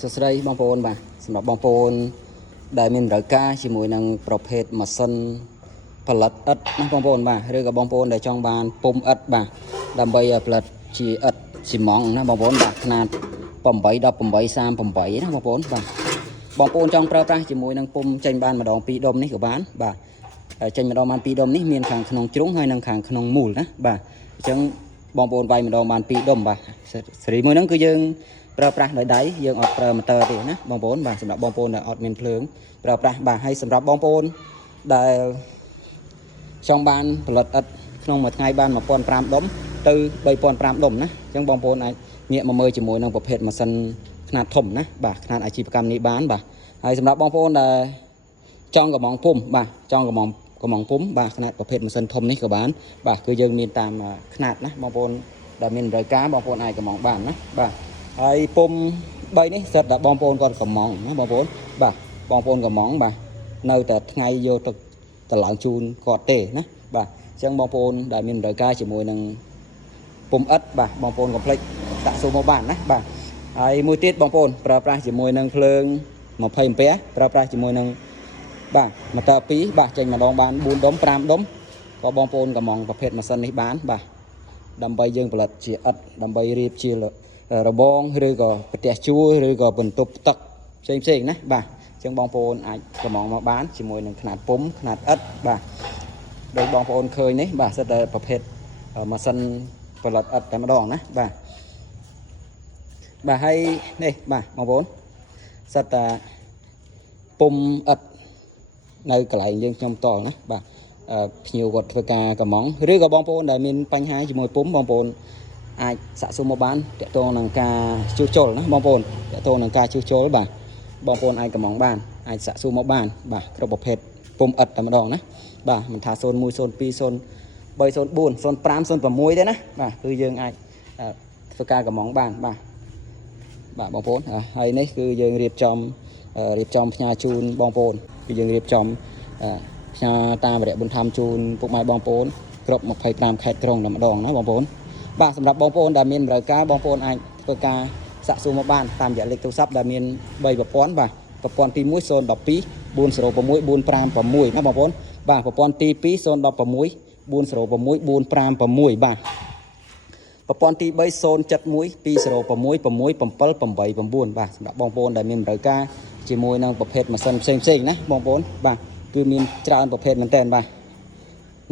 សួស្តីបងប្អូនបាទសម្រាប់បងប្អូនដែលមានតម្រូវការជាមួយនឹងប្រភេទម៉ាស៊ីនផលិតឥដ្ឋណាបងប្អូនបាទឬក៏បងប្អូនដែលចង់បានពុម្ពឥដ្ឋបាទដើម្បីឲ្យផលិតជាឥដ្ឋស៊ីម៉ង់ណាបងប្អូនបាទຂະຫນាត8 18 38ណាបងប្អូនបាទបងប្អូនចង់ប្រើប្រាស់ជាមួយនឹងពុម្ពចេញបានម្ដង2ដុំនេះក៏បានបាទចេញម្ដងបាន2ដុំនេះមានខាងក្នុងជ្រុងហើយនិងខាងក្នុងមូលណាបាទអញ្ចឹងបងប្អូនវាយម្ដងបាន2ដុំបាទសេរីមួយហ្នឹងគឺយើងប្រើប្រាស់ដោយដៃយើងអត់ប្រើម៉ូទ័រទេណាបងប្អូនបាទសម្រាប់បងប្អូនដែលអត់មានភ្លើងប្រើប្រាស់បាទហើយសម្រាប់បងប្អូនដែលចង់បានផលិតឥដ្ឋក្នុងមួយថ្ងៃបាន1500ដុំទៅ3500ដុំណាអញ្ចឹងបងប្អូនអាចងាកមកមើលជាមួយនឹងប្រភេទម៉ាស៊ីនខ្នាតធំណាបាទខ្នាតអាជីវកម្មនេះបានបាទហើយសម្រាប់បងប្អូនដែលចង់កំងពុំបាទចង់កំងពុំបាទខ្នាតប្រភេទម៉ាស៊ីនធំនេះក៏បានបាទគឺយើងមានតាមខ្នាតណាបងប្អូនដែលមានតម្រូវការបងប្អូនអាចកំងបានណាបាទហើយពុំ3នេះសិតតែបងប្អូនគាត់កំងណាបងប្អូនបាទបងប្អូនកំងបាទនៅតែថ្ងៃយកទឹកទៅឡើងជូនគាត់ទេណាបាទអញ្ចឹងបងប្អូនដែលមានតម្រូវការជាមួយនឹងពុំឥដ្ឋបាទបងប្អូនកុំភ្លេចដាក់សួរមកបានណាបាទហើយមួយទៀតបងប្អូនប្រើប្រាស់ជាមួយនឹងភ្លើង20អាំពែប្រើប្រាស់ជាមួយនឹងបាទម៉ូទ័រ2បាទចេញម្ដងបាន4ដុំ5ដុំក៏បងប្អូនកំងប្រភេទម៉ាស៊ីននេះបានបាទដើម្បីយើងផលិតជាឥដ្ឋដើម្បីរៀបជារបងឬក៏ប្រទេសជួរឬក៏បន្ទប់ទឹកផ្សេងណាបាទអញ្ចឹងបងប្អូនអាចកំងមកបានជាមួយនឹងខ្នាតពុំខ្នាតឥដ្ឋបាទដោយបងប្អូនឃើញនេះបាទសិតតែប្រភេទម៉ាស៊ីនផលិតឥដ្ឋតែម្ដងណាបាទហើយនេះបាទបងប្អូនសិតតែពុំឥដ្ឋនៅកន្លែងយើងខ្ញុំតល់ណាបាទភ្ញៀវគាត់ធ្វើការកំងឬក៏បងប្អូនដែលមានបញ្ហាជាមួយពុំបងប្អូនអាចសាកសួរមកបានតាក់ទងនឹងការជួសជុលណាបងប្អូនតាក់ទងនឹងការជួសជុលបាទបងប្អូនអាចកំងបានអាចសាកសួរមកបានបាទគ្រប់ប្រភេទពុំឥដ្ឋតែម្ដងណាបាទមិនថា01 02 03 04 05 06ទេណាបាទគឺយើងអាចធ្វើការកំងបានបាទបងប្អូនហើយនេះគឺយើងរៀបចំផ្ញើជូនបងប្អូនគឺយើងរៀបចំផ្ញើតាមរយៈបុណ្យធម្មជូនពុកម៉ែបងប្អូនគ្រប់25ខេត្តក្រុងតែម្ដងណាបងប្អូនបាទសម្រាប់បងប្អូនដែលមានតម្រូវការបងប្អូនអាចធ្វើការសាកសួរមកបានតាមរយៈលេខទូរស័ព្ទដែលមាន3ប្រព័ន្ធបាទប្រព័ន្ធទី1 012 406 456ណាបងប្អូនបាទប្រព័ន្ធទី2 016 406 456បាទប្រព័ន្ធទី3 071 206 66789បាទសម្រាប់បងប្អូនដែលមានតម្រូវការជាមួយនឹងប្រភេទម៉ាស៊ីនផ្សេងណាបងប្អូនបាទគឺមានច្រើនប្រភេទមែនតើបាទ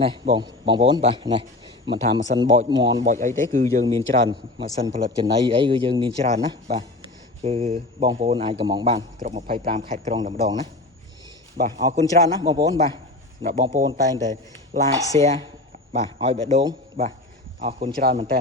នេះបងប្អូនបាទនេះមិនថាម៉ាស៊ីនបោចមន់បោចអីទេគឺយើងមានច្រើនម៉ាស៊ីនផលិតចំណីអីគឺយើងមានច្រើនណាបាទគឺបងប្អូនអាចកំងបានគ្រប់25ខេត្តក្រុងតែម្ដងណាបាទអរគុណច្រើនណាបងប្អូនបាទសម្រាប់បងប្អូនតែងតែ like share បាទឲ្យបេះដូងបាទអរគុណច្រើនមែនតើ